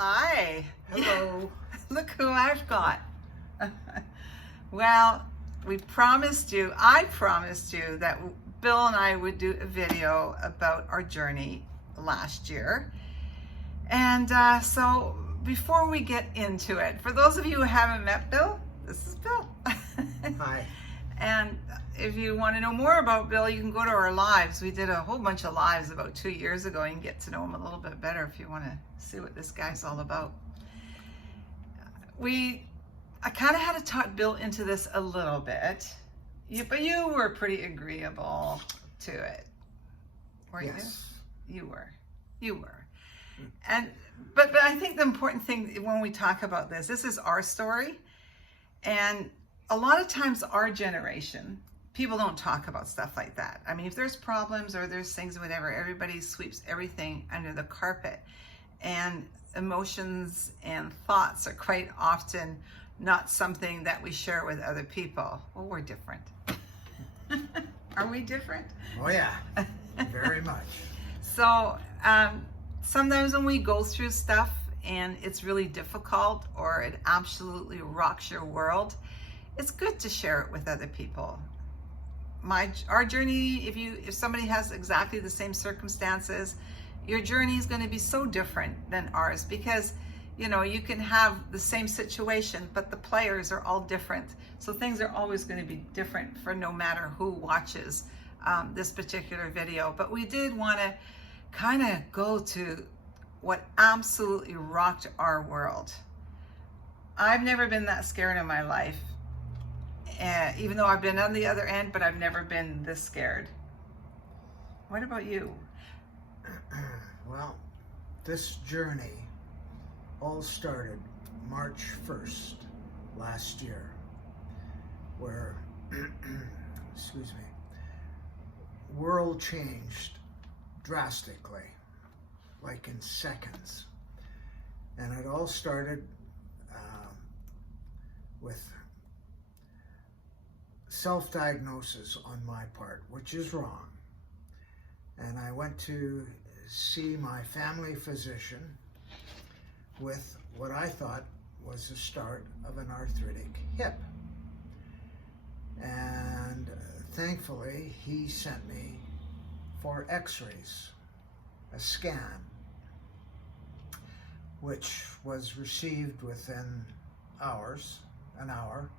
Hi. Hello. Look who I've got. Well, I promised you that Bill and I would do a video about our journey last year. And so before we get into it, for those of you who haven't met Bill, this is Bill. Hi. And if you want to know more about Bill, you can go to our lives. We did a whole bunch of lives about 2 years ago. You can get to know him a little bit better if you want to see what this guy's all about. I kind of had to talk Bill into this a little bit, but you were pretty agreeable to it, weren't Yes. you? You were. But I think the important thing when we talk about this is our story, and a lot of times our generation, people don't talk about stuff like that. I mean, if there's problems or there's things or whatever, everybody sweeps everything under the carpet, and emotions and thoughts are quite often not something that we share with other people. Well, we're different. Are we different? Oh yeah, very much. So sometimes when we go through stuff and it's really difficult or it absolutely rocks your world, it's good to share it with other people. Our journey, if somebody has exactly the same circumstances, your journey is going to be so different than ours, because you can have the same situation, but the players are all different. So things are always going to be different for no matter who watches this particular video. But we did want to kind of go to what absolutely rocked our world. I've never been that scared in my life, even though I've been on the other end, but I've never been this scared. What about you? Well, this journey all started March 1st last year, where, excuse me, world changed drastically, like in seconds. And it all started with self-diagnosis on my part, which is wrong. And I went to see my family physician with what I thought was the start of an arthritic hip. And thankfully, he sent me for x-rays, a scan, which was received within an hour.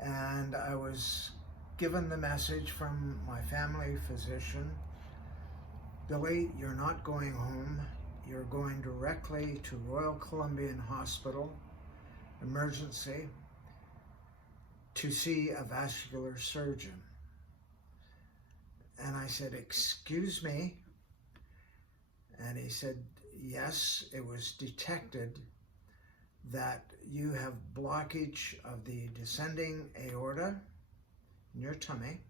And I was given the message from my family physician, Billy, you're not going home. You're going directly to Royal Columbian Hospital, emergency, to see a vascular surgeon. And I said, excuse me? And he said, yes, it was detected that you have blockage of the descending aorta in your tummy,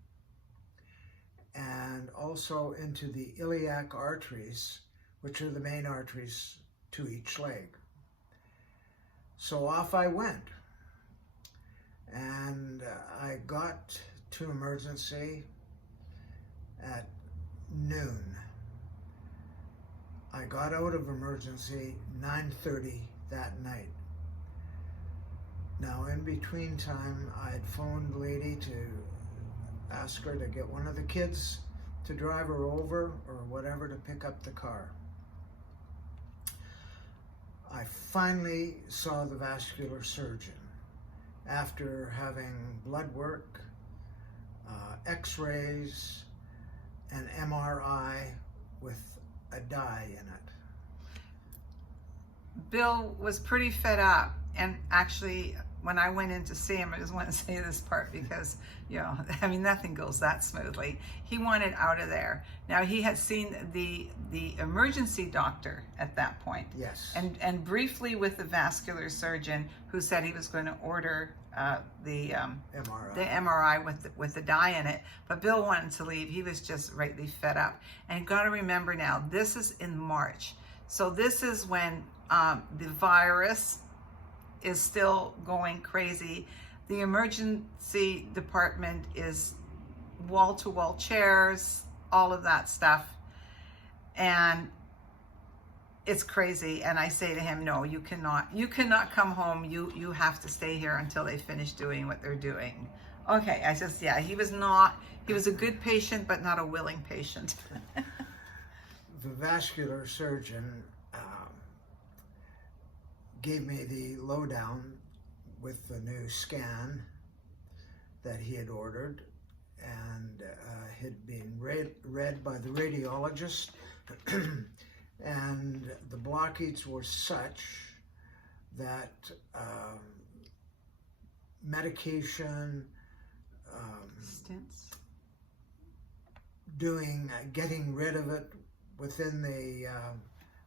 and also into the iliac arteries, which are the main arteries to each leg. So off I went, and I got to emergency at noon. I got out of emergency 9:30 that night. Now, in between time, I'd phoned the lady to ask her to get one of the kids to drive her over or whatever to pick up the car. I finally saw the vascular surgeon after having blood work, x-rays, an MRI with a dye in it. Bill was pretty fed up, and actually when I went in to see him, I just want to say this part because, nothing goes that smoothly. He wanted out of there. Now, he had seen the emergency doctor at that point. Yes. And briefly with the vascular surgeon, who said he was going to order the MRI with the dye in it. But Bill wanted to leave. He was just rightly fed up. And you got to remember now, this is in March. So this is when the virus is still going crazy. The emergency department is wall-to-wall chairs, all of that stuff. And it's crazy. And I say to him, no, you cannot come home. You have to stay here until they finish doing what they're doing. Okay, he was a good patient, but not a willing patient. The vascular surgeon gave me the lowdown with the new scan that he had ordered, and had been read by the radiologist. And the blockage were such that medication, Stents. Getting rid of it within the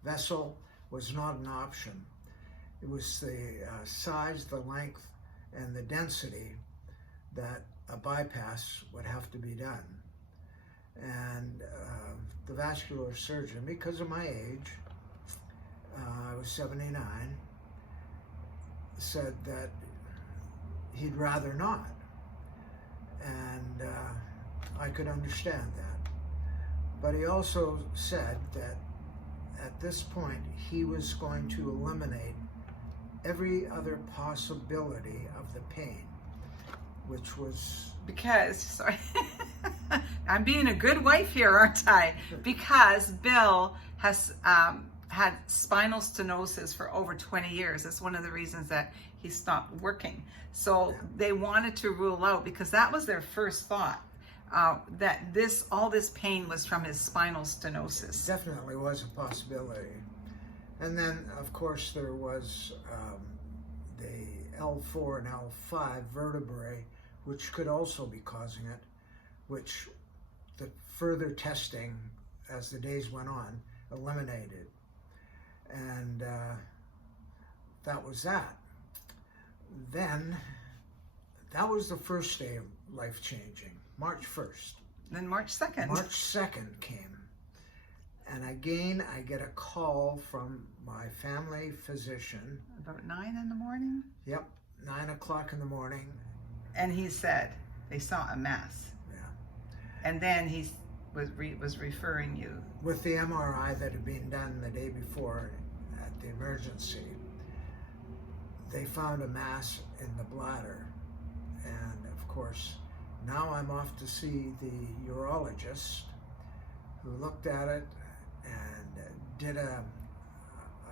vessel was not an option. It was the size, the length, and the density that a bypass would have to be done. And the vascular surgeon, because of my age, I was 79, said that he'd rather not. And I could understand that. But he also said that at this point he was going to eliminate every other possibility of the pain, which was... Because, sorry, I'm being a good wife here, aren't I? Because Bill has had spinal stenosis for over 20 years. That's one of the reasons that he stopped working. So they wanted to rule out, because that was their first thought, that all this pain was from his spinal stenosis. Definitely was a possibility. And then, of course, there was the L4 and L5 vertebrae, which could also be causing it, which the further testing as the days went on eliminated. And that was that. Then, that was the first day of life-changing, March 1st. Then March 2nd. March 2nd came. And again, I get a call from my family physician. About 9 in the morning? Yep, 9 o'clock in the morning. And he said they saw a mass. Yeah. And then he was referring you. With the MRI that had been done the day before at the emergency, they found a mass in the bladder. And of course, now I'm off to see the urologist, who looked at it and did a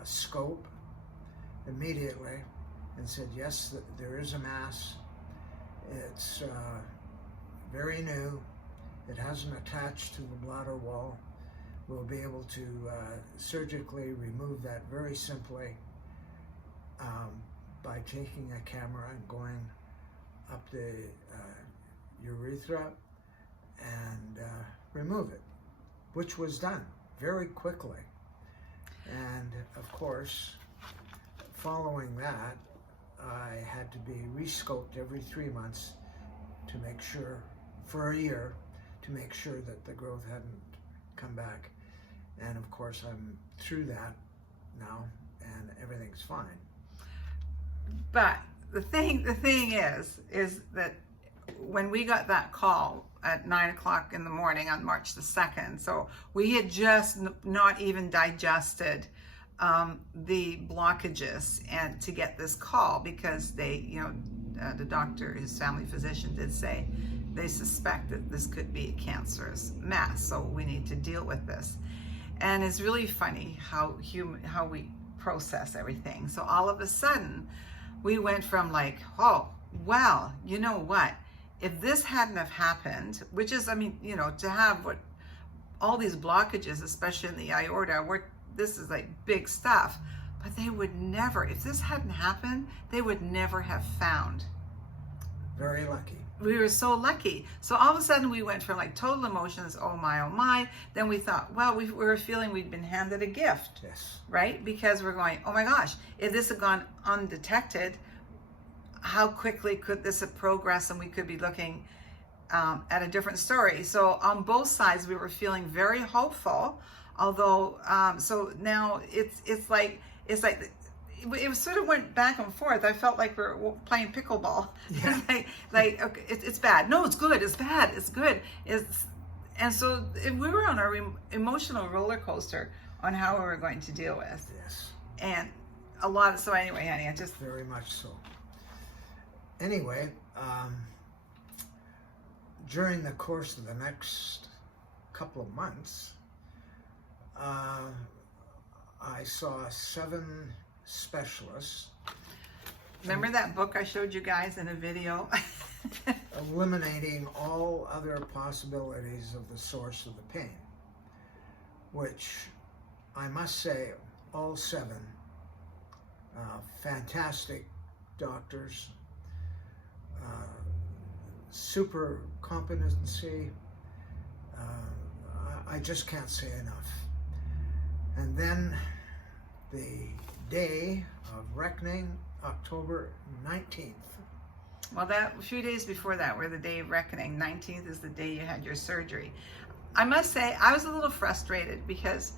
scope immediately and said, yes, there is a mass. It's very new. It hasn't attached to the bladder wall. We'll be able to surgically remove that very simply by taking a camera and going up the urethra and remove it, which was done very quickly. And of course, following that, I had to be re-scoped every 3 months to make sure, for a year, to make sure that the growth hadn't come back. And of course, I'm through that now, and everything's fine. But the thing is that when we got that call at 9 o'clock in the morning on March the 2nd, so we had just not even digested the blockages and to get this call, because they, the doctor, his family physician, did say they suspect that this could be a cancerous mass, so we need to deal with this. And it's really funny how we process everything. So all of a sudden, we went from like, oh, well, you know what? If this hadn't have happened, which is, to have all these blockages, especially in the aorta, this is like big stuff, but they would never, if this hadn't happened, they would never have found. Very lucky. We were so lucky. So all of a sudden we went from like total emotions, oh my. Then we thought, well, we were feeling we'd been handed a gift. Yes. Right? Because we're going, oh my gosh, if this had gone undetected, how quickly could this have progressed, and we could be looking at a different story. So on both sides, we were feeling very hopeful. Although, so now it's like it sort of went back and forth. I felt like we were playing pickleball. Yeah. like okay, it's bad. No, it's good. It's bad. It's good. And so we were on our emotional roller coaster on how we were going to deal with. Yes. And a lot. So anyway, honey, I just very much so. Anyway, during the course of the next couple of months, I saw 7 specialists. remember that book I showed you guys in a video. Eliminating all other possibilities of the source of the pain, which I must say, all 7 fantastic doctors, super competency. I just can't say enough. And then the day of reckoning, October 19th. Well, that a few days before that were the day of reckoning. 19th is the day you had your surgery. I must say, I was a little frustrated because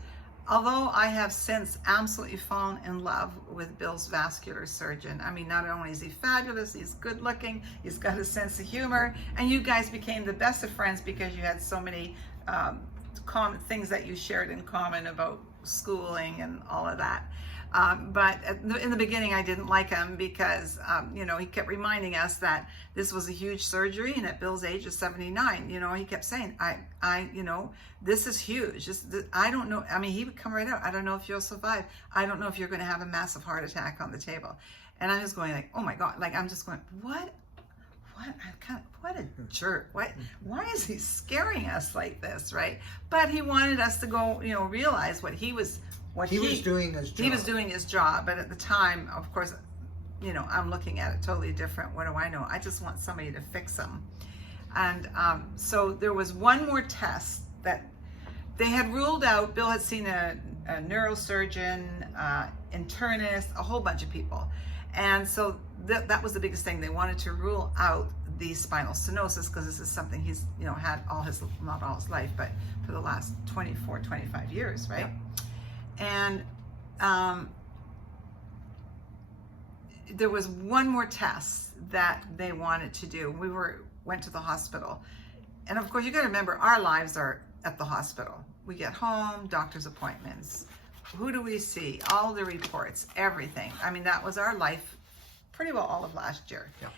although I have since absolutely fallen in love with Bill's vascular surgeon, I mean, not only is he fabulous, he's good looking, he's got a sense of humor, and you guys became the best of friends because you had so many common things that you shared in common about schooling and all of that. But in the beginning, I didn't like him because, you know, he kept reminding us that this was a huge surgery, and at Bill's age of 79, you know, he kept saying, you know, this is huge. I don't know. I mean, he would come right out. I don't know if you'll survive. I don't know if you're going to have a massive heart attack on the table. And I'm just going like, oh my God, like, I'm just going, what a jerk. Why is he scaring us like this, right? But he wanted us to go, you know, realize what he was doing his job. He was doing his job, but at the time, of course, you know, I'm looking at it totally different. What do I know? I just want somebody to fix him. And so there was one more test that they had ruled out. Bill had seen a neurosurgeon, internist, a whole bunch of people. And so that was the biggest thing. They wanted to rule out the spinal stenosis because this is something he's, you know, had not all his life, but for the last 24, 25 years, right? Yeah. And there was one more test that they wanted to do. We went to the hospital. And of course, you got to remember, our lives are at the hospital. We get home, doctor's appointments. Who do we see? All the reports, everything. I mean, that was our life pretty well all of last year. Yeah.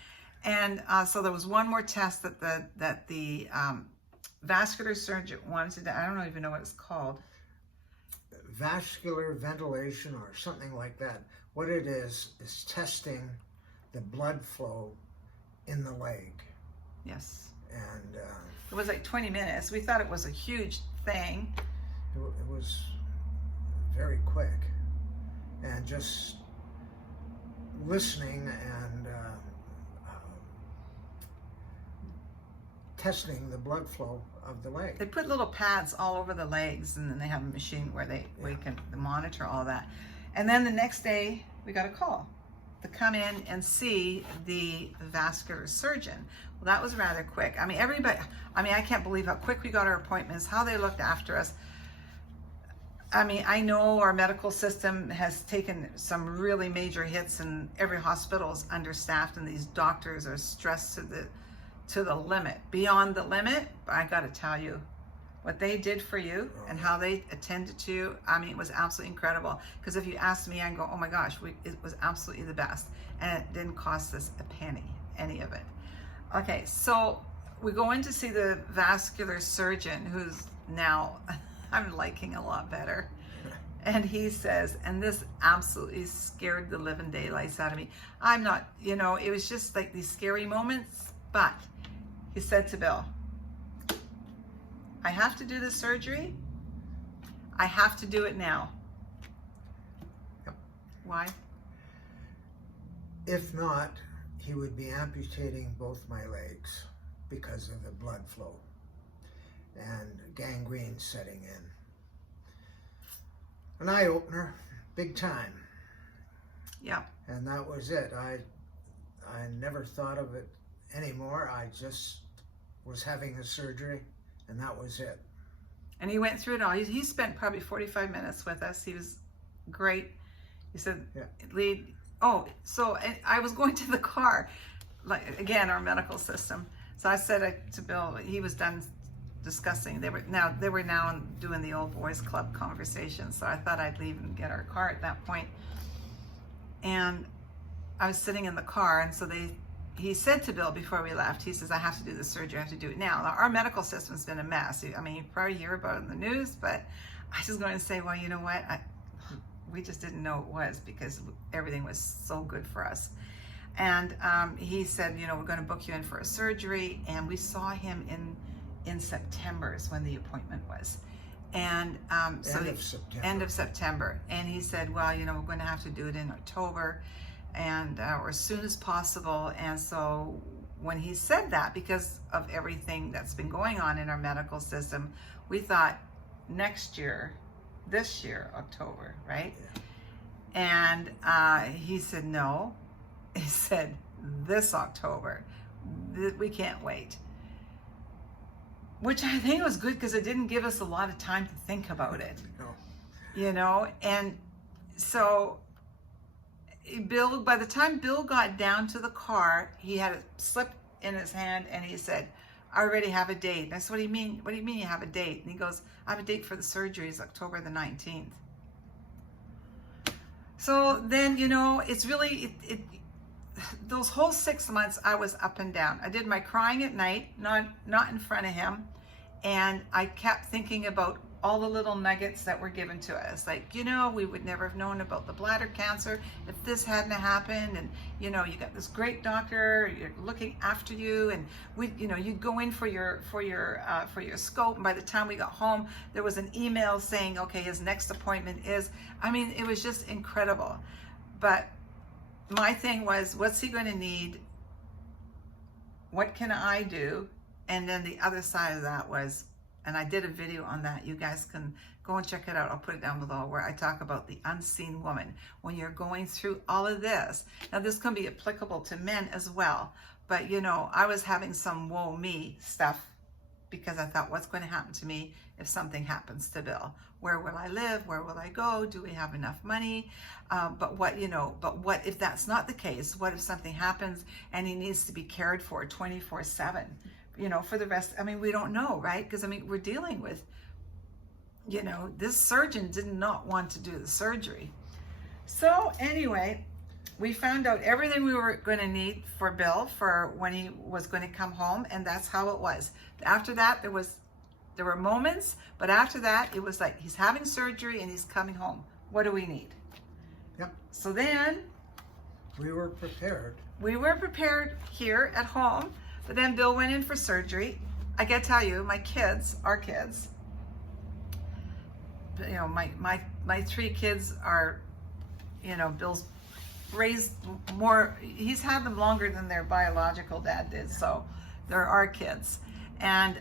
And so there was one more test that the vascular surgeon wanted to do. I don't even know what it's called. Vascular ventilation or something like that. What it is testing the blood flow in the leg. Yes. And it was like 20 minutes. We thought it was a huge thing. It was very quick, and just listening and testing the blood flow of the leg. They put little pads all over the legs, and then they have a machine where we can monitor all that. And then the next day we got a call to come in and see the vascular surgeon. Well, that was rather quick. I mean, I can't believe how quick we got our appointments, how they looked after us. I mean, I know our medical system has taken some really major hits, and every hospital is understaffed, and these doctors are stressed to the limit, beyond the limit. But I got to tell you, what they did for you and how they attended to you, I mean, it was absolutely incredible. Because if you asked me, I go, oh my gosh, it was absolutely the best, and it didn't cost us a penny, any of it. Okay, so we go in to see the vascular surgeon, who's now I'm liking a lot better. And he says, and this absolutely scared the living daylights out of me. I'm not, you know, it was just like these scary moments. But he said to Bill, I have to do the surgery. I have to do it now. Yep. Why? If not, he would be amputating both my legs because of the blood flow and gangrene setting in. An eye-opener, big time. Yeah. And that was it. I never thought of it anymore. I just was having a surgery, and that was it. And he went through it all. He spent probably 45 minutes with us. He was great. He said, yeah. So I was going to the car, like, again, our medical system. So I said to Bill, he was done discussing. They were now doing the old boys club conversation. So I thought I'd leave and get our car at that point. And I was sitting in the car, and so he said to Bill before we left, he says, I have to do the surgery, I have to do it now. Now, our medical system's been a mess. I mean, you probably hear about it in the news, but I was going to say, well, you know what? We just didn't know it was, because everything was so good for us. And he said, you know, we're going to book you in for a surgery. And we saw him in September is when the appointment was. And end of September. And he said, well, you know, we're going to have to do it in October, and or as soon as possible. And so when he said that, because of everything that's been going on in our medical system, we thought this year, October, right? Yeah. And he said, no. He said, this October. We can't wait. Which I think was good, because it didn't give us a lot of time to think about it. No. You know, and so Bill, by the time Bill got down to the car, he had a slip in his hand, and he said, I already have a date. And I said, what do you mean? What do you mean you have a date? And he goes, I have a date for the surgery. It's October the 19th. So then, you know, it's really, those whole 6 months I was up and down. I did my crying at night, not in front of him. And I kept thinking about all the little nuggets that were given to us. Like, you know, we would never have known about the bladder cancer if this hadn't happened. And, you know, you got this great doctor, you're looking after you. And we, you know, you'd go in for your scope. And by the time we got home, there was an email saying, okay, his next appointment is, I mean, it was just incredible. But my thing was, what's he going to need? What can I do? And then the other side of that was, and I did a video on that. You guys can go and check it out. I'll put it down below, where I talk about the unseen woman. When you're going through all of this, now this can be applicable to men as well. But you know, I was having some woe me stuff, because I thought, what's going to happen to me if something happens to Bill? Where will I live? Where will I go? Do we have enough money? But what if that's not the case? What if something happens and he needs to be cared for 24/7? You know, for the rest, I mean, we don't know, right? Because I mean, we're dealing with, you know, this surgeon did not want to do the surgery. So anyway, we found out everything we were going to need for Bill for when he was going to come home, and that's how it was. After that, there were moments, but after that, it was like, he's having surgery and he's coming home. What do we need? Yep. So then we were prepared. We were prepared here at home, but then Bill went in for surgery. I gotta tell you, our kids, you know, my 3 kids are, you know, Bill's raised more, he's had them longer than their biological dad did, so they're our kids. And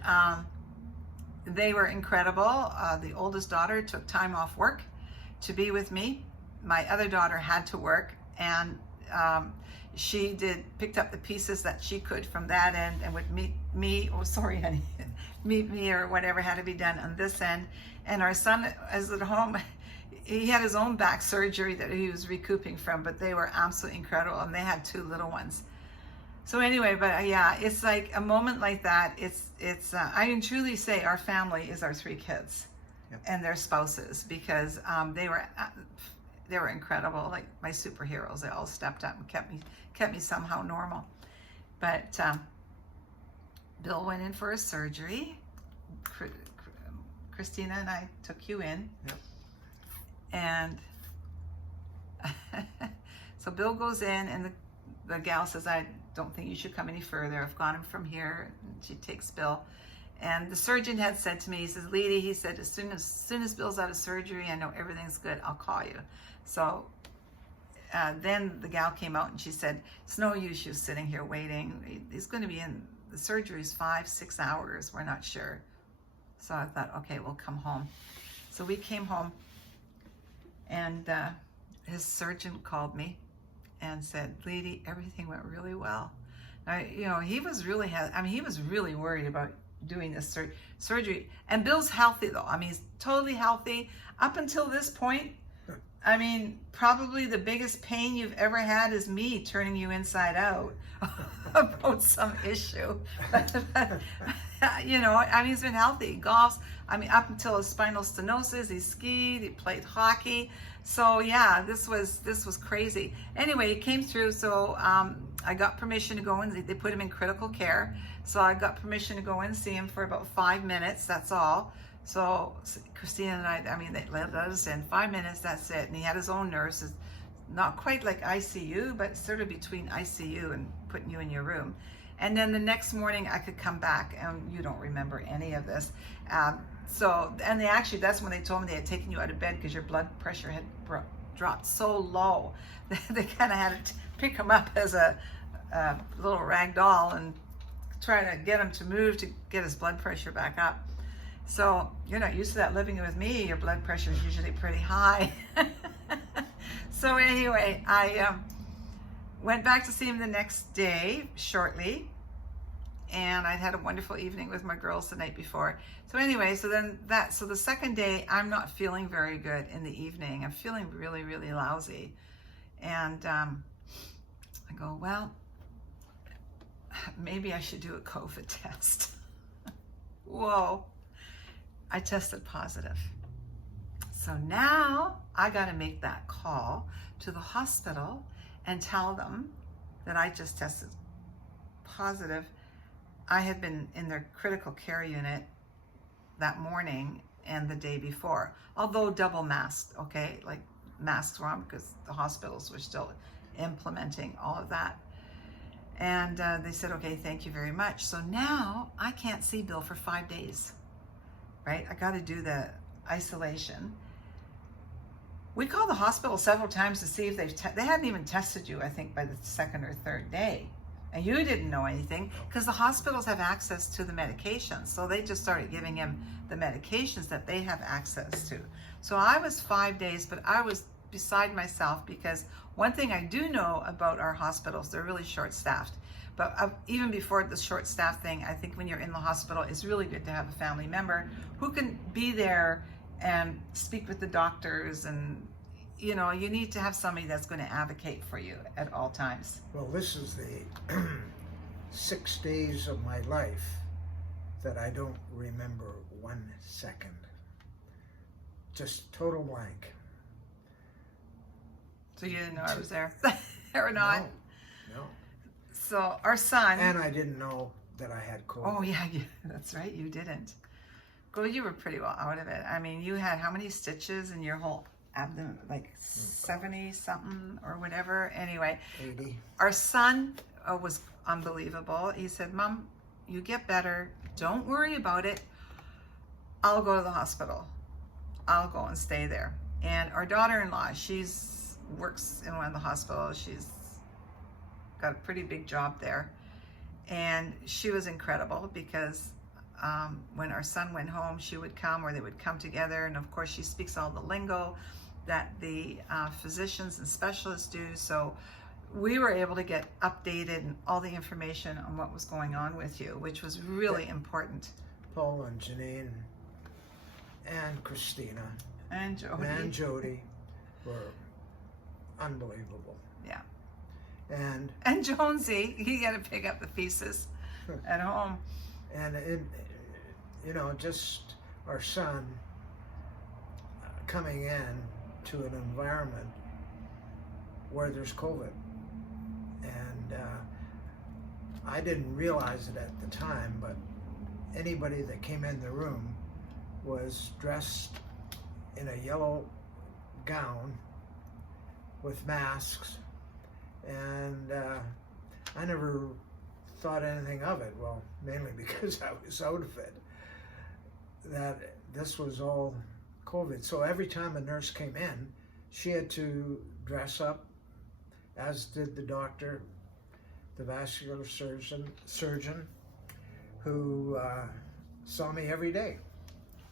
they were incredible. The oldest daughter took time off work to be with me. My other daughter had to work, and she picked up the pieces that she could from that end, and would meet me, oh sorry honey, meet me or whatever had to be done on this end. And our son is at home. He had his own back surgery that he was recouping from, but they were absolutely incredible, and they had 2 little ones. So anyway, but yeah, it's like a moment like that. It's I can truly say our family is our 3 kids. Yep. And their spouses, because they were incredible, like my superheroes. They all stepped up and kept me somehow normal. But Bill went in for a surgery. Christina and I took you in. Yep. And so Bill goes in, and the gal says, I don't think you should come any further. I've got him from here. And she takes Bill. And the surgeon had said to me, he says, Leedy, he said, as soon as Bill's out of surgery, I know everything's good, I'll call you. So then the gal came out and she said, it's no use you sitting here waiting. He's going to be in, the surgery's 5-6 hours, we're not sure. So I thought, okay, we'll come home. So we came home, and his surgeon called me and said, Leedy, everything went really well. Now, you know, he was really worried about doing this surgery. And Bill's healthy though. I mean, he's totally healthy up until this point. I mean, probably the biggest pain you've ever had is me turning you inside out about some issue. You know, I mean, he's been healthy. He golfs. I mean, up until his spinal stenosis, he skied, he played hockey. So yeah, this was crazy. Anyway, he came through. So I got permission to go in. They put him in critical care. So I got permission to go in and see him for about 5 minutes. That's all. So Christina and I mean, they let us in 5 minutes. That's it. And he had his own nurse. It's not quite like ICU, but sort of between ICU and putting you in your room. And then the next morning I could come back, and you don't remember any of this. And that's when they told me they had taken you out of bed because your blood pressure had dropped so low. They kind of had to pick him up as a little rag doll and try to get him to move to get his blood pressure back up. So you're not used to that living with me. Your blood pressure is usually pretty high. So anyway, I went back to see him the next day shortly, and I'd had a wonderful evening with my girls the night before. So anyway, so the second day, I'm not feeling very good in the evening. I'm feeling really, really lousy. And I go, well, maybe I should do a COVID test. Whoa, I tested positive. So now I got to make that call to the hospital and tell them that I just tested positive. I had been in their critical care unit that morning and the day before, although double masked, okay? Like masks were on because the hospitals were still implementing all of that. And they said, okay, thank you very much. So now I can't see Bill for 5 days, right? I got to do the isolation. We called the hospital several times to see if they hadn't even tested you, I think, by the second or third day. And you didn't know anything because the hospitals have access to the medications. So they just started giving him the medications that they have access to. So I was 5 days, but I was beside myself because one thing I do know about our hospitals, they're really short-staffed. But even before the short-staffed thing, I think when you're in the hospital, it's really good to have a family member who can be there and speak with the doctors, and you know, you need to have somebody that's going to advocate for you at all times. Well, this is the 6 days of my life that I don't remember 1 second. Just total blank. So you didn't know I was there or not? No. So our son... And I didn't know that I had COVID. Oh yeah, that's right, you didn't. Well, you were pretty well out of it. I mean, you had how many stitches in your whole abdomen? Like 70 something or whatever. Anyway, 80. Our son was unbelievable. He said, Mom, you get better. Don't worry about it. I'll go to the hospital. I'll go and stay there. And our daughter-in-law, works in one of the hospitals. She's got a pretty big job there. And she was incredible because when our son went home, she would come, or they would come together, and of course she speaks all the lingo that the physicians and specialists do, so we were able to get updated and all the information on what was going on with you, which was really important. Paul and Janine and Christina and Jody were unbelievable. Yeah. And Jonesy, he had to pick up the pieces at home. And just our son coming in to an environment where there's COVID. And I didn't realize it at the time, but anybody that came in the room was dressed in a yellow gown with masks, and I never thought anything of it. Well, mainly because I was out of it, that this was all COVID. So every time a nurse came in, she had to dress up, as did the doctor, the vascular surgeon who saw me every day.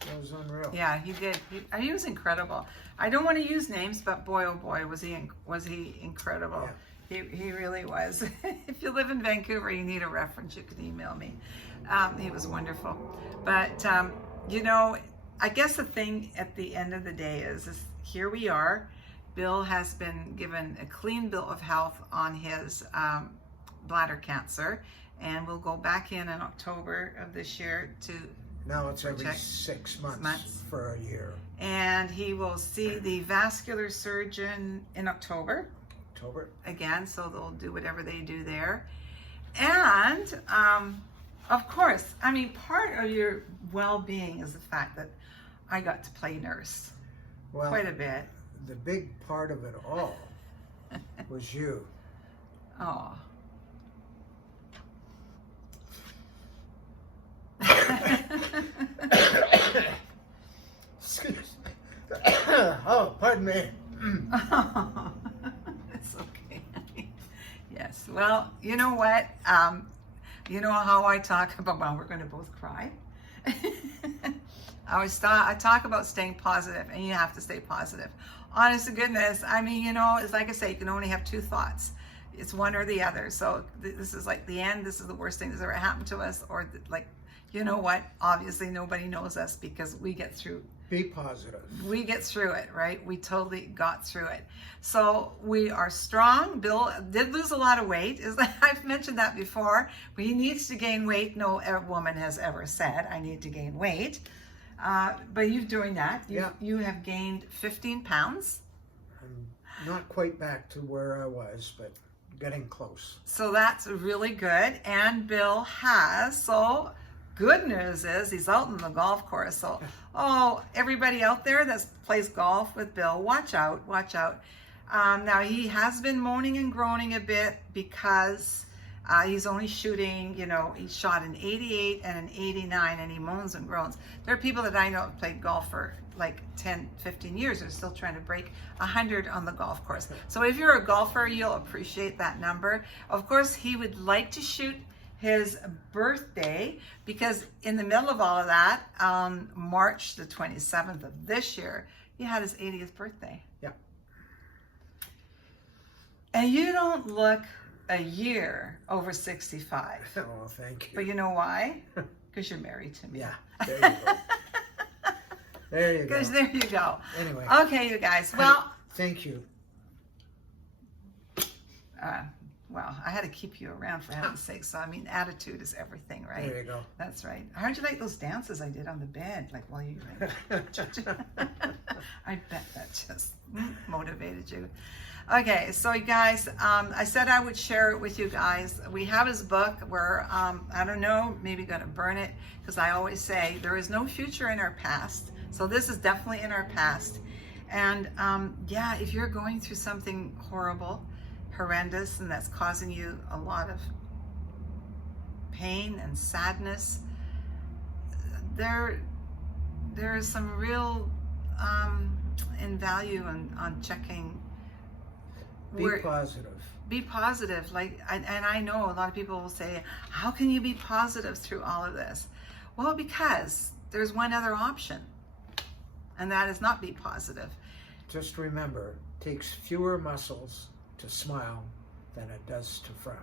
It was unreal. Yeah, he did. He was incredible. I don't want to use names, but boy, oh boy, was he incredible. Yeah. He really was. If you live in Vancouver, you need a reference, you can email me. He was wonderful. But, I guess the thing at the end of the day is here we are. Bill has been given a clean bill of health on his bladder cancer, and we'll go back in October of this year to Now it's every check 6 months, months. for a year. And he will see the vascular surgeon in October again, so they'll do whatever they do there. And of course, I mean, part of your well-being is the fact that I got to play nurse Well, quite a bit. the big part of it all was you. Oh. Excuse me. Oh, pardon me. It's okay. Yes. Well, you know what? You know how I talk about, well, we're going to both cry. I talk about staying positive, and you have to stay positive. Honest to goodness, I mean, you know, it's like I say, you can only have two thoughts. It's one or the other. So this is like the end. This is the worst thing that's ever happened to us. Or like, you know what? Obviously, nobody knows us because we get through. Be positive. We get through it, right? We totally got through it. So we are strong. Bill did lose a lot of weight. I've mentioned that before. But he needs to gain weight. No woman has ever said, I need to gain weight. But you're doing that. You have gained 15 pounds. I'm not quite back to where I was, but getting close. So that's really good. And Bill has, so good news is he's out on the golf course. So, everybody out there that plays golf with Bill, watch out, watch out. Now he has been moaning and groaning a bit because he's only shooting, you know, he shot an 88 and an 89 and he moans and groans. There are people that I know have played golf for like 10, 15 years are still trying to break 100 on the golf course. So if you're a golfer, you'll appreciate that number. Of course, he would like to shoot his birthday because in the middle of all of that, March the 27th of this year, he had his 80th birthday. Yeah. And you don't look a year over 65. Oh, thank you. But you know why? Because you're married to me. Yeah, there you go. There you go. Because there you go. Anyway. Okay, you guys. Well, thank you. Well, I had to keep you around for heaven's sake. So, I mean, attitude is everything, right? There you go. That's right. How'd you like those dances I did on the bed? Like, while you... I bet that just motivated you. Okay, so you guys, I said I would share it with you guys. We have his book. We're, I don't know, maybe going to burn it because I always say there is no future in our past. So this is definitely in our past. And yeah, if you're going through something horrible, horrendous, and that's causing you a lot of pain and sadness, there is some real in value on checking. Be positive. Be positive. Like, and I know a lot of people will say, how can you be positive through all of this? Well, because there's one other option, and that is not be positive. Just remember, it takes fewer muscles to smile than it does to frown.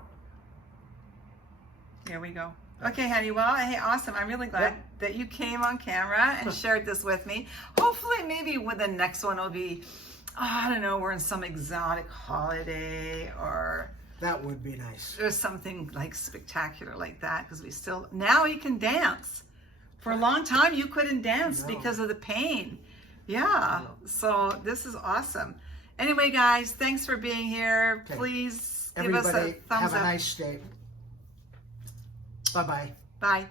There we go. Okay, honey. Well, hey, awesome. I'm really glad that you came on camera and shared this with me. Hopefully, maybe with the next one will be, I don't know, we're in some exotic holiday or... That would be nice. There's something like spectacular like that because we still... Now you can dance. For a long time, you couldn't dance because of the pain. Yeah. So this is awesome. Anyway, guys, thanks for being here. Okay. Please give us a thumbs up. Have a nice day. Bye-bye. Bye.